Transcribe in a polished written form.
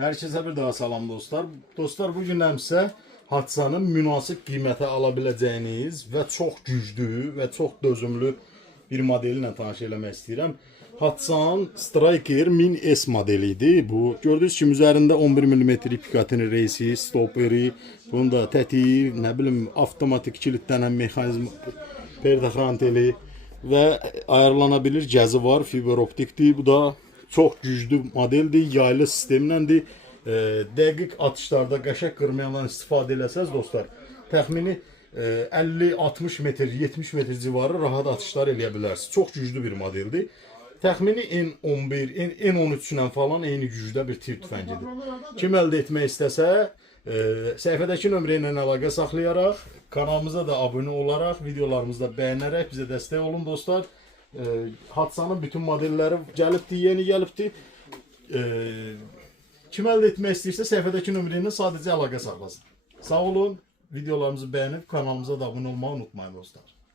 Herkese bir daha salam dostlar. Dostlar, bugün sizə Hatsanın münasib qiymətə ala biləcəyiniz və çox güclü və çox dözümlü bir modeli ilə tanış eləmək istəyirəm. Hatsan Striker 1000S modeli idi. Bu gördüyünüz kimi üzərində 11 mm Picatinny reysi, stopperi, bunun da tətiyi, nə bilim, avtomatik kilitlənən mexanizm, perdaxanteli və ayarlana bilir gəzi var, fiber optikdir. Bu da çox güclü modeldir, yaylı sistemləndir. Dəqiq atışlarda qəşəng qırmayandan istifadə eləsəz dostlar, təxmini 50-60 metr, 70 metr civarı rahat atışlar eləyə bilərsiniz. Çox güclü bir modeldir. Təxmini N11, N13 ilə falan eyni gücdə bir tir tüfəngidir. Kim əldə etmək istəsə, səhifədəki nömrə ilə əlaqə saxlayaraq, kanalımıza da abunə olaraq, videolarımızı da bəyənərək bizə dəstək olun dostlar. Hatsanın bütün modelləri gəlibdir, yeni gəlibdir. Kim əldə etmək istəyirsə, səhifədəki nömrə ilə sadəcə əlaqə saxlasın. Sağ olun, videolarımızı bəyənib kanalımıza da abunə olmağı unutmayın dostlar.